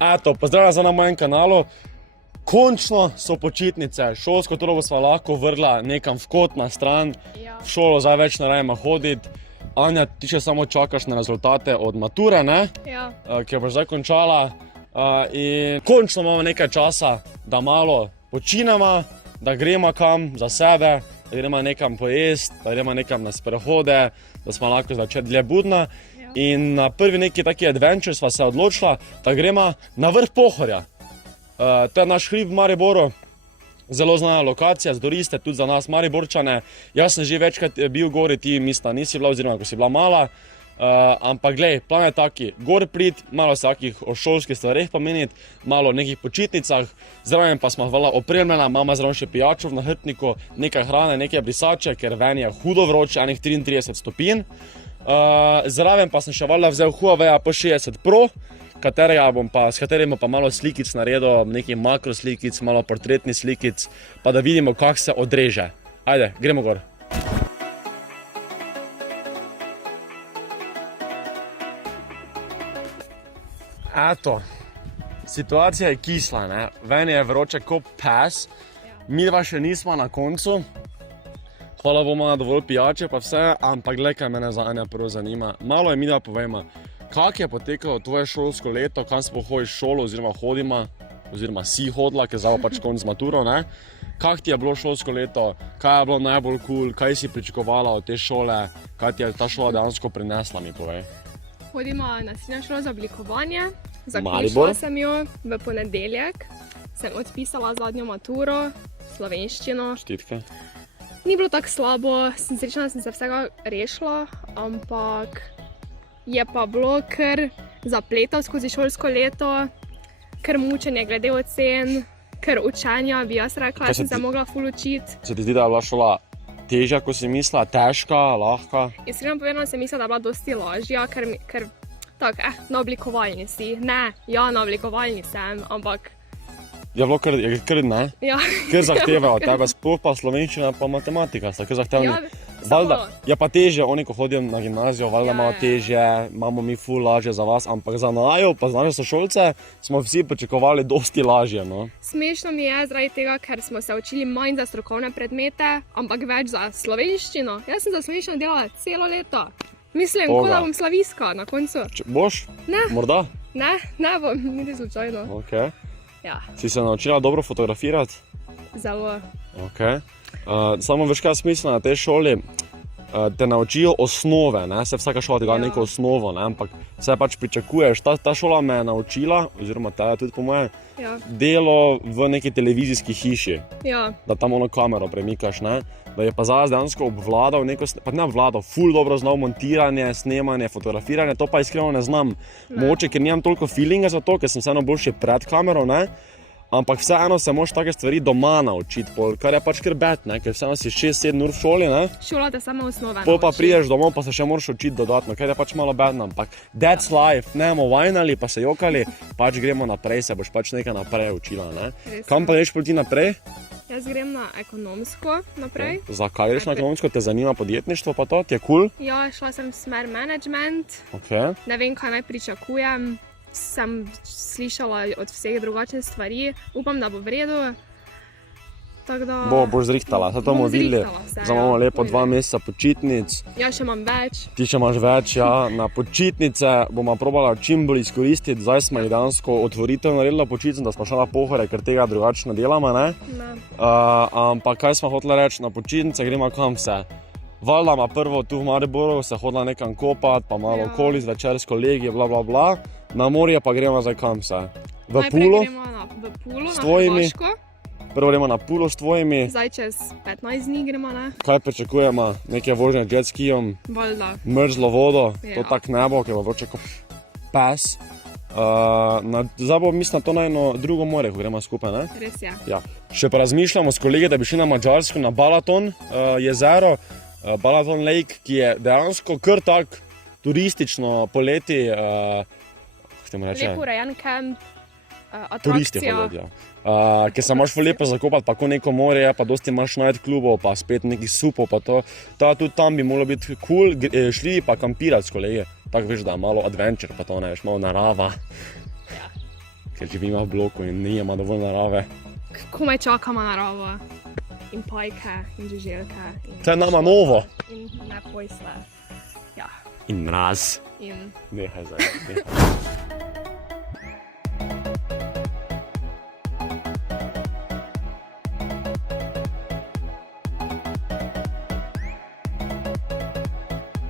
Eto, pozdravljam se na mojem kanalu. Končno so počitnice, šolsko torbo sva lahko vrgla nekam v kot na stran. V šolo zdaj več ne rabimo hoditi. Anja, ti še samo čakaš na rezultate od mature, ne? Ja. Ki jo boš zdaj končala. In končno imamo nekaj časa, da malo počinemo, da gremo kam za sebe, da gremo nekam pojesti, da gremo nekam na sprehode, da smo lahko začeti dlje budna. In na prvi neki taki adventure sva se odločila, da gremo na vrh Pohorja. To je naš hrib v Mariboru, zelo znana lokacija, za turiste, tudi za nas Mariborčane. Jaz sem že večkrat bil gori, ti mislim, nisi bila, oziroma ko si bila mala. Ampak glej, plan je taki, gor prid, malo vsakih o šolskih stvareh pomeniti, malo o nekih počitnicah, zraven pa smo hvala opremljena, mama zraven še pijačo v nahrbtniku, nekaj hrane, nekaj brisače, ker ven je hudo vroče, enih 33 stopinj. Zraven pa sem še valjda vzel Huawei P60 Pro, s katerim pa malo slikic naredil, nekaj makroslikic, malo portretnih slikic, pa da vidimo, kako se odreže. Ajde, gremo gor. Eto, situacija je kisla, ne? Ven je vroče kot pes, midva še nismo na koncu. Hvala bomo na dovolj pijače pa vse, ampak glej, kaj mene za Anja prvo zanima. Malo je midva povejma, kako je potekalo tvoje šolsko leto, kam si pohodiš šolo oziroma hodima, oziroma si hodila, ker zdaj pač konc z maturo, ne? Kako ti je bilo šolsko leto, kaj je bilo najbolj cool, kaj si pričakovala od te šole, kaj ti je ta šola dejansko prinesla, mi povej. Hodimo na srednjo šolo za oblikovanje, zaključila sem jo v ponedeljek, sem odpisala zadnjo maturo, slovenščino. Čestitke. Ni bilo tako slabo, sem srečna, da sem se vsega rešila, ampak je pa bilo kar zapletov skozi šolsko leto, kar mučenje glede ocen, kar učenja, bi jaz rekla, da sem se mogla ful učiti. Se ti zdi, da je bila šola težja, kot si mislila, težka, lahka? Iskreno povedano sem mislila, da je bila dosti lažja, ker tako, na oblikovalni si. Ne, ja, na oblikovalni sem, ampak... Je bilo kar, ne? Ja. Kar zahteva od tebe, sploh pa slovenščina pa matematika, sta kar zahtevni. Ja, Valjda, samo... je pa težje, oni ko hodijo na gimnazijo, valjda malo težje, imamo mi ful lažje za vas, ampak za naju, pa za naše sošolce, smo vsi pričakovali dosti lažje, no. Smešno mi je zaradi tega, ker smo se učili manj za strokovne predmete, ampak več za slovenščino. Jaz sem za slovenščino delala celo leto. Mislim, kot da bom slaviska na koncu. Boš? Ne. Morda? Ne bom, niti slučajno. Ok. Ja. Si se naučila dobro fotografirati? Zelo. Ok. Samo veš kaj smisla na tej šoli, te naučijo osnove, ne? Se vsaka šola tega neko osnovo, ne? Ampak se pač pričakuješ. Ta šola me je naučila, oziroma tega tudi po moje, delo v neki televizijski hiši. Ja. Da tam ono kamero premikaš, ne? Da je pa zdaj dejansko obvladal neko, pa ne obvladal, ful dobro znal montiranje, snemanje, fotografiranje, to pa iskreno ne znam. Mogoče, ker nimam toliko feelinga za to, ker sem vseeno boljši pred kamero, ne? Ampak vseeno se moraš take stvari doma naučiti, kar je pač kar bed, ne? Ker vseeno si 6-7 ur v šoli, ne? Šola te samo osnove nauči. Pol pa prideš domov, pa se še moraš učiti dodatno, ker je pač malo bedno, ampak that's life, ne bomo vajnali, pa se jokali, pač gremo naprej, se boš pač nekaj naprej učila, ne? Kam pa greš proti naprej? Jaz grem na ekonomsko naprej. Zakaj greš na ekonomsko? Te zanima podjetništvo pa to? Ti je cool? Ja, šla sem smer management. Ne vem, kaj naj pričakujem. Sem slišala od vseh drugačnih stvari. Upam, da bo v redu. Boš zrihtala, zdaj to bomo videli. Zdaj imamo lepo 2 meseca počitnic. Ja, še imam več. Ti še imaš več, ja. Na počitnice bomo probala čim bolj izkoristiti. Zdaj smo jih dejansko otvoritev naredila počitnic, da smo šla na Pohorje, ker tega drugače ne delamo, ne? Ampak kaj smo hoteli reči, na počitnice gremo kam vse. Valjda ima prvo tu v Mariboru se hodila nekam kopati, pa malo okoli zvečer s kolegi, bla bla bla. Na morje pa gremo zdaj kam vse. V Pulo. V Pulo, na Hrvaško. Prvo gremo na Pulo s tvojimi. Zdaj čez 15 dni gremo, ne? Kaj pričakujemo? Neke vožnje jet skijom? Valjda. Mrzlo vodo? To tak nebo, ker bo vroče kot pes. Zdaj bo mislim na to najno drugo morje, ko gremo skupaj, ne? Res je. Ja. Še pa razmišljamo s kolegi, da bi šli na Madžarsko, na Balaton jezero. Balaton Lake, ki je dejansko kar tak turistično poleti, Lep urejen kamp, turisti hodijo. Ker se moraš lepo zakopati, pa ko neko morje, pa dosti imaš night klubov, pa spet nekih supov, pa to. Tudi tam bi moralo biti cool, šli pa kampirati s kolegi. Tako veš, da malo adventure, pa to ne veš, malo narava. ker živimo v bloku in nijemo dovolj narave. Komaj čakamo naravo. In pajke, in žuželke. To je nama novo. In nepojsle. Ja. In mraz. In Nehaj zdaj. Nehaj.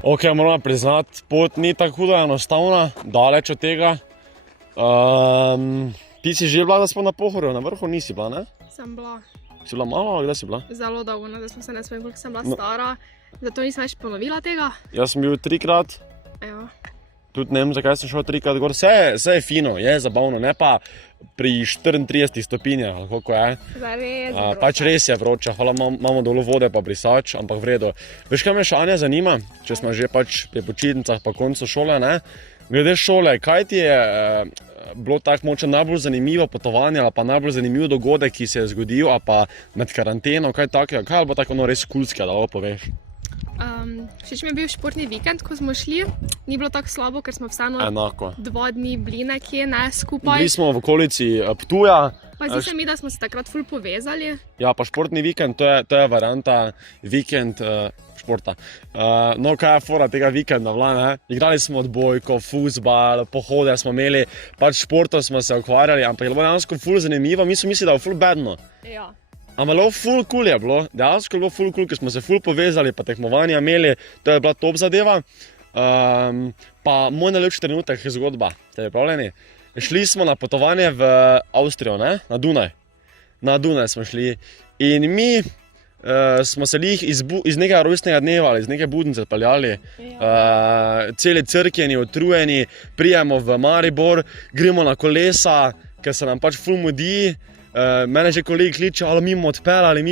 Ok, moram priznati, pot ni tako hudo enostavna, daleč od tega. Ti si že bila, da smo na Pohorju, na vrhu nisi bila, ne? sem bila Si bila malo, ali kdaj si bila? zelo dolgo, da smo se ne spomnili, koliko sem bila stara. Zato nisem več ponovila tega. Jaz sem bil 3-krat, Ja. tudi ne vem, zakaj sem šel 3-krat gor. Vse je fino, je zabavno, ne pa pri 34 stopinjah, ali koliko je. Zares. Pač res je vroče, hvala, imamo dovolj vode pa brisač, ampak v redu. Veš, kaj me še Anja zanima, če smo že pač pri počitnicah pa koncu šole, ne? Glede šole, kaj ti je bilo tako moče najbolj zanimivo potovanje ali pa najbolj zanimiv dogodek, ki se je zgodil, ali pa med karanteno, kaj takega, kaj je bilo tako res kulskega, da poveš? Všeč mi je bil športni vikend, ko smo šli. Ni bilo tako slabo, ker smo vseeno Enako. 2 dni bili nekje, ne skupaj. Bili smo v okolici Ptuja. Pa zdi se mi, da smo se takrat ful povezali. Ja, pa športni vikend, to je varianta vikend športa. No, kaj je fora tega vikenda, ne? Igrali smo odbojko, fuzbal, pohode smo imeli, pač športom smo se ukvarjali, ampak je bilo dejansko ful zanimivo, mi smo mislili, da je ful bedno. Ja. Ampak bilo ful cool je bilo, dejansko je bilo ful cool, ker smo se ful povezali, pa tekmovanja imeli, to je bila top zadeva. Pa moj najljubši trenutek je zgodba, ste pripravljeni? Šli smo na potovanje v Avstrijo, ne? Na Dunaj. Na Dunaj smo šli in mi smo se lih iz nekega rojstnega dneva ali iz neke budnice odpeljali, celi crkjeni, utrujeni, prijemo v Maribor, gremo na kolesa, ker se nam pač ful mudi. Mene že kolegi kličejo, ali mi bomo odpeljali,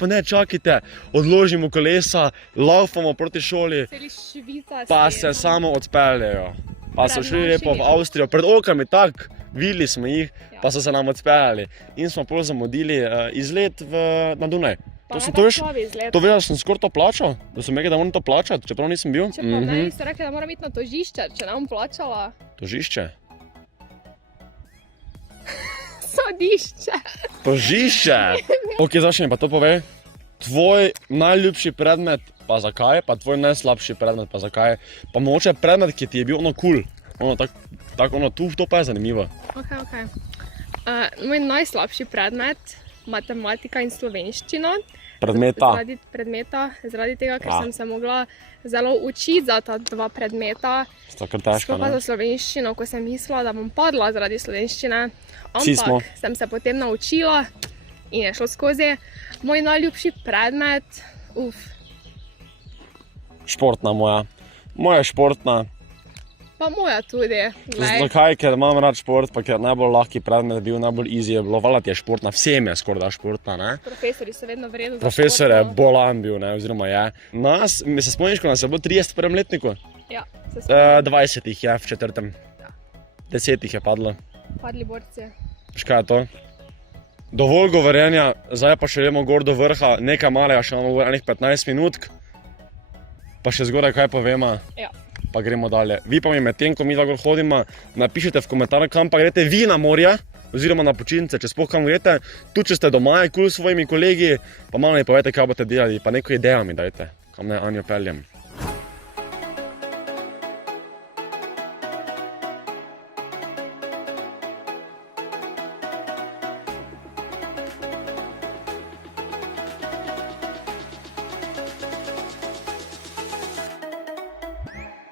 pa ne čakajte, odložimo kolesa, laufamo proti šoli, Celi Švica. pa se samo odpeljajo. Pa so šli lepo v Avstrijo, pred okami tak, videli smo jih, pa so se nam odpeljali. In smo pol zamudili izlet na Dunaj. To vedel, da sem skoraj to plačal, da so rekli, da moram to plačati, čeprav nisem bil. Če pa meni so rekli, da moram iti na tožišče, če ne bom plačala. Tožišče? Sodišče. Tožišče! Ok, začni pa to povej. Tvoj najljubši predmet, pa zakaj, pa tvoj najslabši predmet, pa zakaj. Pa mogoče predmet, ki ti je bil ono cool, to pa je zanimivo. Ok. Moj najslabši predmet, matematika in slovenščina. Zaradi tega, ker sem se mogla zelo učiti za ta 2 predmeta. Sta kar težka, Sploh pa ne? za slovenščino, ko sem mislila, da bom padla zaradi slovenščine. Vsi smo. Ampak sem se potem naučila in je šlo skozi. Moj najljubši predmet, Športna moja. Moja je športna. pa moja tudi. Glej. Zakaj? Ker imam rad šport, pa ker najbolj lahki predmet je bil, najbolj easy je bilo. Valjda ti je športna, vsem je skoraj da športna, ne? Profesori so vedno v redu za Profesor je športno. bolan bil, ne, oziroma je. Mi se spomniš, ko nas je bilo 30 v prvem letniku? Ja, se spomnim. 20 jih je v 4. 10 jih je padlo. Padli borci. Veš kaj je to? Dovolj govorjenja, zdaj pa še gremo gor do vrha, nekaj malega, še imamo enih 15 minutk. Pa še zgoraj kaj povema. Ja. Pa gremo dalje. Vi pa mi medtem, ko mi da gor hodimo, napišite v komentarjih, kam pa greste vi na morje, oziroma na počitnice, če sploh kam greste. Tu, če ste doma, je kul s svojimi kolegi, pa malo mi povejte, kaj boste delali, pa neko idejo mi dajte, kam naj Anjo peljem.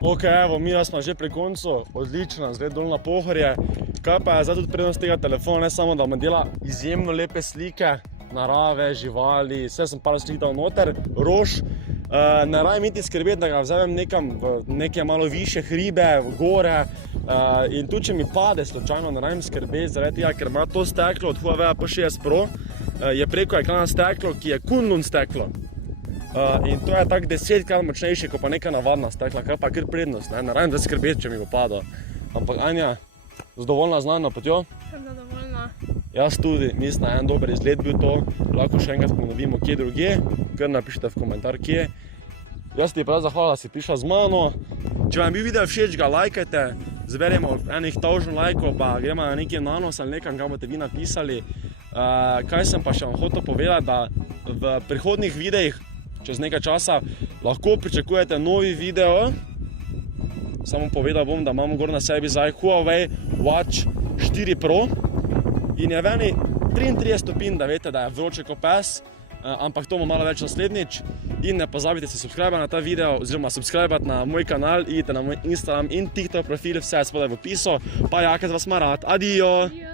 Ok, evo, mi smo že pri koncu, odlično, zdaj dol na Pohorje. Kaj pa je zdaj tudi prednost tega telefona, ne samo, da vam dela izjemno lepe slike, narave, živali, vse sem par slik dal noter, rož. Ne rabim niti skrbeti, da ga vzamem nekam v neke malo više hribe, v gore. In tudi, če mi pade slučajno, ne rabim skrbeti, zaradi tega, ker ima to steklo od Huawei P60 Pro, je preko ekrana steklo, ki je Kunlun steklo. In to je tako 10-krat močnejše, kot pa neka navadna stekla, kar pa kar prednost, ne rabim zdaj skrbeti, če mi bo padlo. Ampak Anja, zadovoljna z nano potjo? Sem zadovoljna. Jaz tudi, mislim, da je en dober izgled bil to, lahko še enkrat ponovimo kje drugje, kar napišite v komentar kje. Jaz ti prav zahvala, da si prišla z mano. Če vam je bil video všeč, ga lajkajte, zberemo enih 1000 lajkov, pa gremo na neki nanos ali nekam, kam boste vi napisali. Kaj sem pa še vam hotel povedati, da v prihodnjih videih, čez nekaj časa, lahko pričakujete novi video. Samo povedal bom, da imamo gor na sebi zdaj Huawei Watch 4 Pro in je v eni 33 stopinj, da veste, da je vroče kot pes, ampak to bomo malo več naslednjič. In ne pozabite se subscribe na ta video, oziroma subscribe na moj kanal, idite na moj Instagram in TikTok profil, vse je spodaj v opisu. Pa Jakez vas ima rad. Adijo!